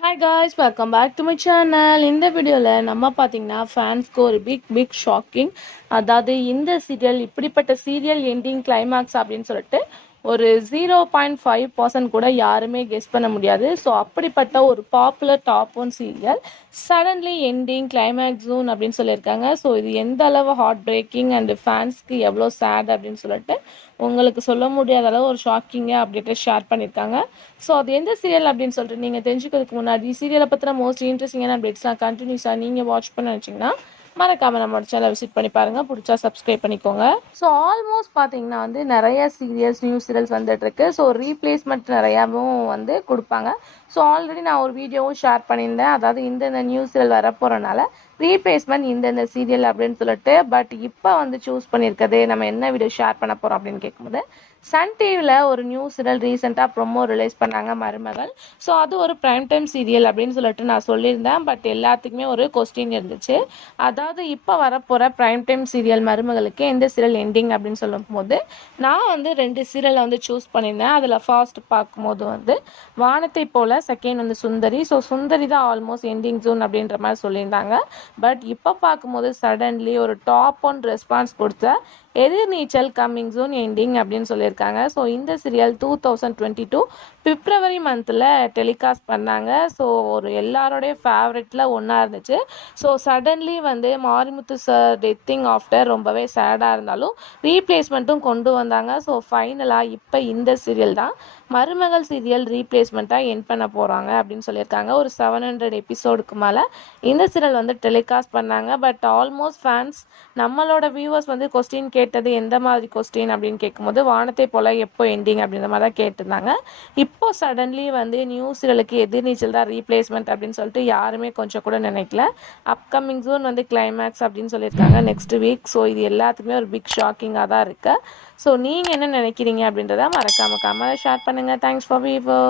Hi guys, welcome back to my channel. இந்த வீடியோவில் நம்ம பார்த்தீங்கன்னா ஃபேன்ஸ்க்கு ஒரு பிக் ஷாக்கிங். அதாவது இந்த சீரியல் இப்படிப்பட்ட சீரியல் எண்டிங் கிளைமேக்ஸ் அப்படின்னு சொல்லிட்டு ஒரு 0.5% கூட யாருமே கெஸ் பண்ண முடியாது. ஸோ அப்படிப்பட்ட ஒரு popular top one serial suddenly ending climax June அப்படின்னு சொல்லியிருக்காங்க. ஸோ இது எந்த அளவு ஹார்ட் பிரேக்கிங் அண்ட் ஃபேன்ஸ்க்கு எவ்வளோ சேட் அப்படின்னு சொல்லிட்டு உங்களுக்கு சொல்ல முடியாத அளவு ஒரு ஷாக்கிங்காக அப்டேட்டை ஷேர் பண்ணியிருக்காங்க. ஸோ அது எந்த சீரியல் அப்படின்னு சொல்லிட்டு நீங்கள் தெரிஞ்சுக்கிறதுக்கு முன்னாடி சீரியலை பற்றின மோஸ்ட் இன்ட்ரெஸ்டிங்கான அப்டேட்ஸ்லாம் கண்டினியூஸாக நீங்கள் வாட்ச் பண்ண நினச்சிங்கன்னா மறக்காமல் நம்மளோட சேனலை விசிட் பண்ணி பாருங்கள். பிடிச்சா சப்ஸ்கிரைப் பண்ணிக்கோங்க. ஸோ ஆல்மோஸ்ட் பார்த்தீங்கன்னா நிறைய சீரியல்ஸ் நியூ சீரியல்ஸ் வந்துட்டு இருக்கு. ஸோ ரீப்ளேஸ்மெண்ட் நிறையாவும் கொடுப்பாங்க. ஸோ ஆல்ரெடி நான் ஒரு வீடியோவும் ஷேர் பண்ணியிருந்தேன். அதாவது இந்த நியூ சீரியல் வரப்போகிறனால ரீப்ளேஸ்மெண்ட் இந்த சீரியல் அப்படின்னு சொல்லிட்டு. பட் இப்போ சூஸ் பண்ணியிருக்கிறது நம்ம என்ன வீடியோ ஷேர் பண்ண போகிறோம் அப்படின்னு கேட்கும்போது சன் டிவியில் ஒரு நியூ சீரியல் ரீசெண்டாக ப்ரொமோ ரிலீஸ் பண்ணாங்க, மருமகள். ஸோ அது ஒரு ப்ரைம் டைம் சீரியல் அப்படின்னு சொல்லிட்டு நான் சொல்லியிருந்தேன். பட் எல்லாத்துக்குமே ஒரு கொஸ்டின் இருந்துச்சு. அதாவது இப்போ வரப்போகிற ப்ரைம் டைம் சீரியல் மருமகளுக்கு எந்த சீரியல் எண்டிங் அப்படின்னு சொல்லும் போது நான் 2 சீரியலை சூஸ் பண்ணியிருந்தேன். அதில் ஃபர்ஸ்ட் பார்க்கும்போது வானத்தை போல, செகண்ட் சுந்தரி. ஸோ சுந்தரி தான் ஆல்மோஸ்ட் எண்டிங் ஜூன் அப்படின்ற மாதிரி சொல்லியிருந்தாங்க. பட் இப்போ பார்க்கும்போது சடன்லி ஒரு டாப் ஒன் ரெஸ்பான்ஸ் கொடுத்த எதிர்நீச்சல் கம்மிங் ஜூன் எண்டிங் அப்படின்னு சொல்லியிருக்காங்க. ஸோ இந்த சீரியல் 2022 பிப்ரவரி மந்தில் டெலிகாஸ்ட் பண்ணாங்க. ஸோ ஒரு எல்லாரோடைய ஃபேவரெட்டில் ஒன்றா இருந்துச்சு. ஸோ சடன்லி மாரிமுத்து சார் டெத்திங் ஆஃப்டர் ரொம்பவே சேடாக இருந்தாலும் ரீப்ளேஸ்மெண்ட்டும் கொண்டு வந்தாங்க. ஸோ ஃபைனலாக இப்போ இந்த சீரியல் தான் மருமகள் சீரியல் ரீப்ளேஸ்மெண்ட்டாக என் பண்ண போகிறாங்க அப்படின்னு சொல்லியிருக்காங்க. ஒரு 700 எபிசோடுக்கு மேலே இந்த சீரியல் டெலிகாஸ்ட் பண்ணாங்க. பட் ஆல்மோஸ்ட் ஃபேன்ஸ் நம்மளோட வியூவர்ஸ் கொஸ்டின் கேட்டது எந்த மாதிரி கொஸ்டின் அப்படின்னு கேட்கும்போது வானத்தை போல் எப்போ எண்டிங் அப்படின்ற மாதிரி தான் கேட்டிருந்தாங்க. இப்போ சடன்லி நியூ சீரியலுக்கு எதிர்நீச்சல் தான் ரீப்ளேஸ்மெண்ட் அப்படின்னு சொல்லிட்டு யாருமே கொஞ்சம் கூட நினைக்கல. அப்கமிங் ஜூன் கிளைமேக்ஸ் அப்படின்னு சொல்லியிருக்காங்க நெக்ஸ்ட் வீக். ஸோ இது எல்லாத்துக்குமே ஒரு பிக் ஷாக்கிங்காக தான் இருக்குது. ஸோ நீங்கள் என்ன நினைக்கிறீங்க அப்படின்றத மறக்காம ஷேர் பண்ணுங்கள். Thanks for viewer.